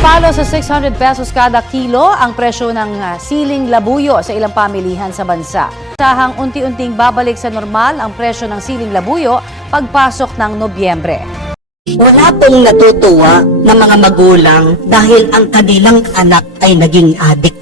Pumapalo sa 600 pesos kada kilo ang presyo ng siling labuyo sa ilang pamilihan sa bansa. Sahang unti-unting babalik sa normal ang presyo ng siling labuyo pagpasok ng Nobyembre. Wala pong natutuwa ng mga magulang dahil ang kanilang anak ay naging adik.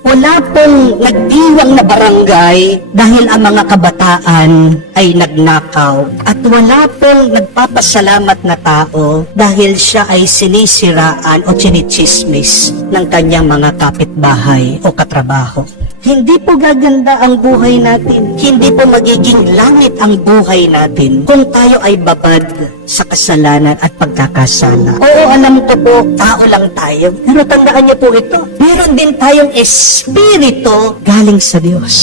Wala pong nagdiwang na barangay dahil ang mga kabataan ay nagnakaw. At wala pong nagpapasalamat na tao dahil siya ay sinisiraan o chinichismis ng kanyang mga kapitbahay o katrabaho. Hindi po gaganda ang buhay natin. Hindi po magiging langit ang buhay natin kung tayo ay babad sa kasalanan at pagkakasala. Oo, alam ko po, tao lang tayo. Pero tandaan niyo po ito, meron din tayong espiritu galing sa Diyos.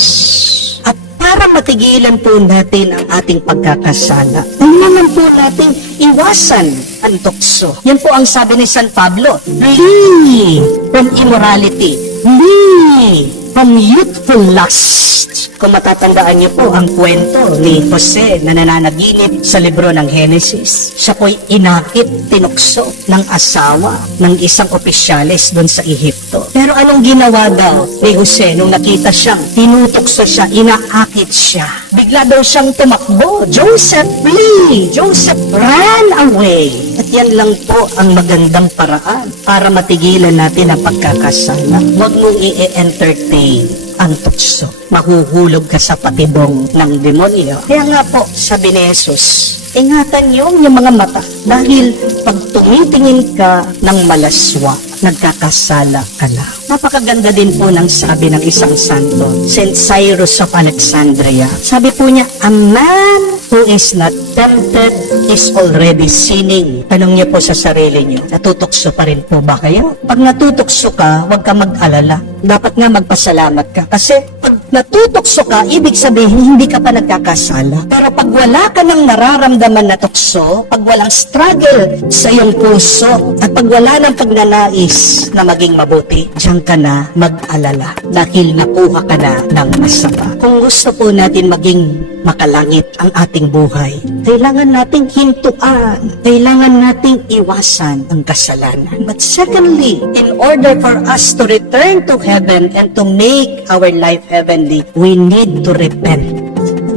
At para matigilan po natin ang ating pagkakasala, naman po natin iwasan ang tukso. Yan po ang sabi ni San Pablo, flee from immorality. Flee from youthful lust. Kung matatandaan niyo po ang kwento ni Jose na nananaginip sa libro ng Genesis, siya po'y inakit, tinukso ng asawa ng isang opisyales doon sa Ehipto. Pero anong ginawa daw ni Jose nung nakita siyang tinutukso siya, inaakit siya? Bigla daw siyang tumakbo. Joseph, flee! Joseph, ran away! At yan lang po ang magandang paraan para matigilan natin ang pagkakasala. Huwag mong i-entertain ang tukso. Mahuhulog ka sa patibong ng demonyo. Kaya nga po, sabi ni Jesus, ingatan niyo yung mga mata dahil pag tumitingin ka ng malaswa, nagkakasala ka na. Napakaganda din po ng sabi ng isang santo, St. Cyrus of Alexandria. Sabi po niya, a man who is not tempted is already sinning. Tanong niyo po sa sarili niyo, natutukso pa rin po ba kayo? Pag natutukso ka, huwag ka mag-alala. Dapat nga magpasalamat ka. Kasi pag natutukso ka, ibig sabihin hindi ka pa nagkakasala. Pero pag wala ka ng nararamdaman na tukso, pag walang struggle sa iyong puso, at pag wala ng pagnanais na maging mabuti, diyan ka na mag-alala dahil nakuha ka na ng masama. Kung gusto po natin maging makalangit ang ating buhay, kailangan nating hintuan, kailangan nating iwasan ang kasalanan. But secondly, in order for us to return to heaven and to make our life heavenly, we need to repent.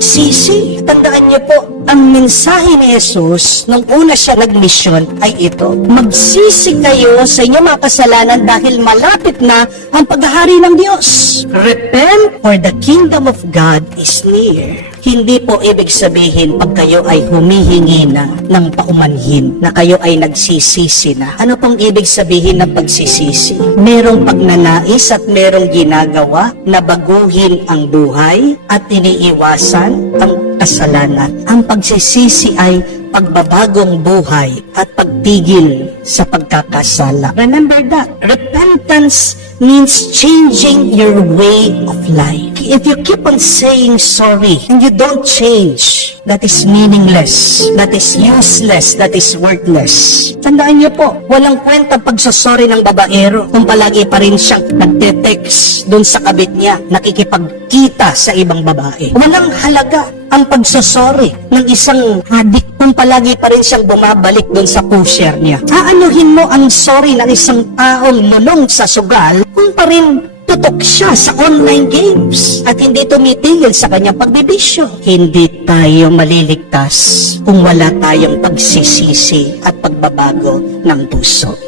Sisi, tandaan niyo po, ang mensahe ni Jesus nung una siya nagmisyon ay ito, magsisi kayo sa inyong mga kasalanan dahil malapit na ang paghahari ng Diyos. Repent, for the kingdom of God is near. Hindi po ibig sabihin pag kayo ay humihingi na ng paumanhin na kayo ay nagsisisi na. Ano pong ibig sabihin ng pagsisisi? Merong pagnanais at merong ginagawa na baguhin ang buhay at iniiwasan ang kasalanan. Ang pagsisisi ay pagbabagong buhay at pagtigil sa pagkakasala. Remember that. Repentance means changing your way of life. If you keep on saying sorry and you don't change, that is meaningless, that is useless, that is worthless. Tandaan niyo po, walang kwenta pagsasorry ng babaero kung palagi pa rin siyang nagte-text doon sa kabit niya, nakikipagkita sa ibang babae. Walang halaga ang pagsasorry ng isang adik kung palagi pa rin siyang bumabalik doon sa pusher niya. Aanuhin mo ang sorry ng isang taong lulong sa sugal kung pa rin tutok siya sa online games at hindi tumitigil sa kanyang pagbibisyo. Hindi tayo maliligtas kung wala tayong pagsisisi at pagbabago ng puso.